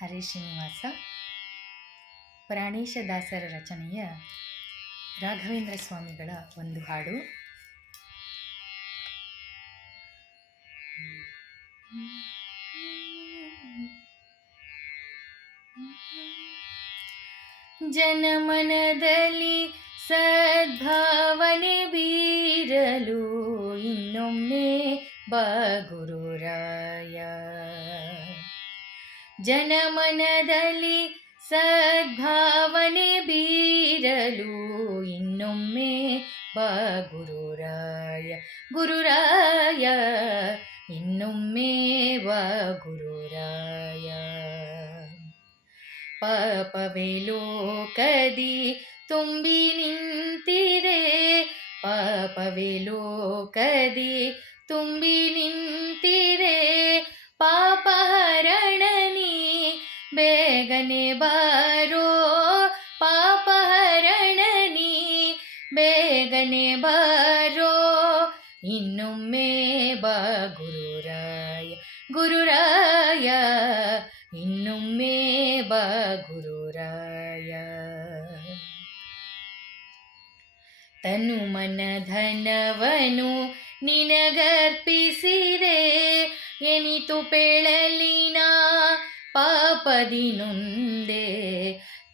ಹರೇ ಶ್ರೀನಿವಾಸ ಪ್ರಾಣೇಶದಾಸರ ರಚನೆಯ ರಾಘವೇಂದ್ರ ಸ್ವಾಮಿಗಳ ಒಂದು ಹಾಡು. ಜನಮನದಲ್ಲಿ ಸದ್ಭಾವನೆ ಬೀರಲು ಇನ್ನೊಮ್ಮೆ ಬಾಗುರುರಾಯ ಜನಮನದಲ್ಲಿ ಸದ್ಭಾವನೆ ಬೀರಲು ಇನ್ನೊಮ್ಮೆ ಬಾ ಗುರುರಾಯ ಇನ್ನೊಮ್ಮೆ ಬಾ ಗುರುರಾಯ. ಪಾಪವೇ ಲೋಕದಿ ತುಂಬಿ ನಿಂತಿದೆ, ಪಾಪವೇ ಲೋಕದಿ ತುಂಬಿ ನಿಂತಿದೆ ಬೇಗನೆ ಬಾರೋ ಪಾಪಹರಣನಿ ಬೇಗನೆ ಬಾರೋ. ಇನ್ನೊಮ್ಮೆ ಬಾ ಗುರುರಾಯ ಗುರುರಾಯ. ಇನ್ನೊಮ್ಮೆ ಬಾ ಗುರುರಾಯ. ತನು ಮನ ಧನವನು ನಿನಗರ್ಪಿಸಿದೆ, ಎನಿತು ಪೆಳಲಿನ ಪಾಪದಿ ನೊಂದೆ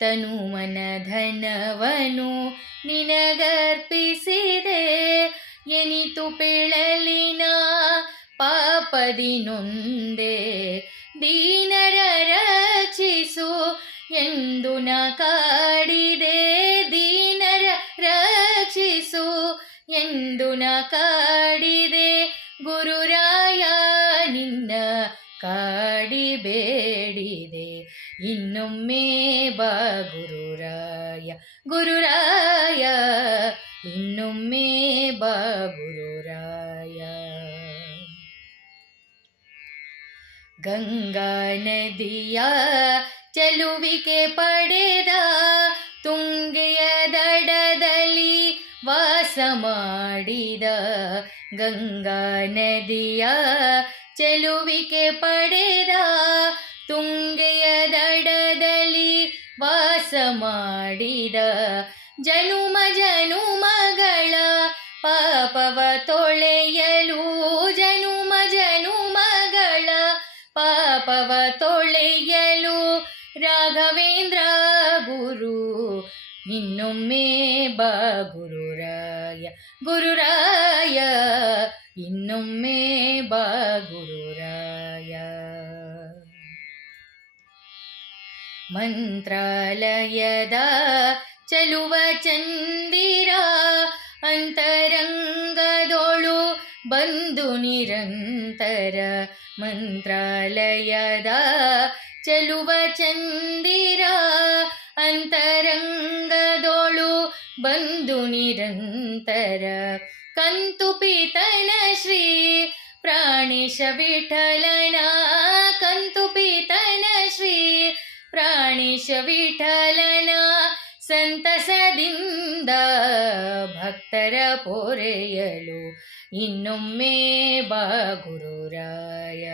ತನು ಮನ ಧನವನು ನಿನಗರ್ಪಿಸಿದೆ. ಎನಿತು ಪೆಳಲಿನ ಪಾಪದಿ ನೊಂದೆ ದೀನರ ರಚಿಸು ಎಂದು ನ ಕಾಡಿದೆ ದೀನರ ರಕ್ಷಿಸು ಎಂದು ನ ಕಾಡಿದೆ ಗುರುರಾಯ ನಿನ್ನ ಕಾಡಿ ಬೇಡಿದೆ ಇನ್ನೊಮ್ಮೆ ಬಾ ಗುರುರಾಯ ಗುರುರಾಯ. ಇನ್ನೊಮ್ಮೆ ಬಾ ಗುರುರಾಯ. ಗಂಗಾ ನದಿಯ ಚಲುವಿಕೆ ಪಡೆದ ತುಂಗೆಯ ದಡದಲ್ಲಿ ವಾಸ ಮಾಡಿದ ಗಂಗಾ ನದಿಯ ಚೆಲುವಿಕೆ ಪಡೆದ ಮಾಡಿದ. ಜನುಮ ಜನುಮಗಳ ಪಾಪವ ತೊಳೆಯಲು ಜನುಮ ಜನುಮಗಳ ಪಾಪವ ತೊಳೆಯಲು ರಾಘವೇಂದ್ರ ಗುರು, ಇನ್ನೊಮ್ಮೆ ಬಾ ಗುರುರಾಯ ಗುರುರಾಯ, ಇನ್ನೊಮ್ಮೆ ಬಾ ಗುರುರಾಯ ಮಂತ್ರಾಲಯದ ಚಲುವ ಚಂದಿರ ಅಂತರಂಗದೊಳು ಬಂದು ನಿರಂತರ ಮಂತ್ರಾಲಯದ ಚಲುವ ಚಂದಿರ ಅಂತರಂಗದೊಳು ಬಂದು ನಿರಂತರ ಕಂತು ಪೀತನ ಶ್ರೀ ಪ್ರಾಣೇಶ ವಿಠಲನ ಭಕ್ತರ ಪೊರೆಯಲು ಇನ್ನೊಮ್ಮೆ ಬಾ ಗುರುರಾಯ.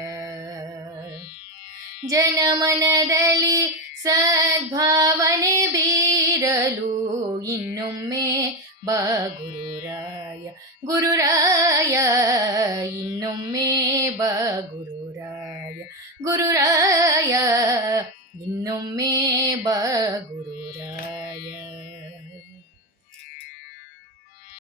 ಜನಮನದಲ್ಲಿ ಸದ್ಭಾವನೆ ಬೀರಲು ಇನ್ನೊಮ್ಮೆ ಬಾ ಗುರುರಾಯ. ಇನ್ನೊಮ್ಮೆ ಬಾ ಗುರುರಾಯ, ಇನ್ನೊಮ್ಮೆ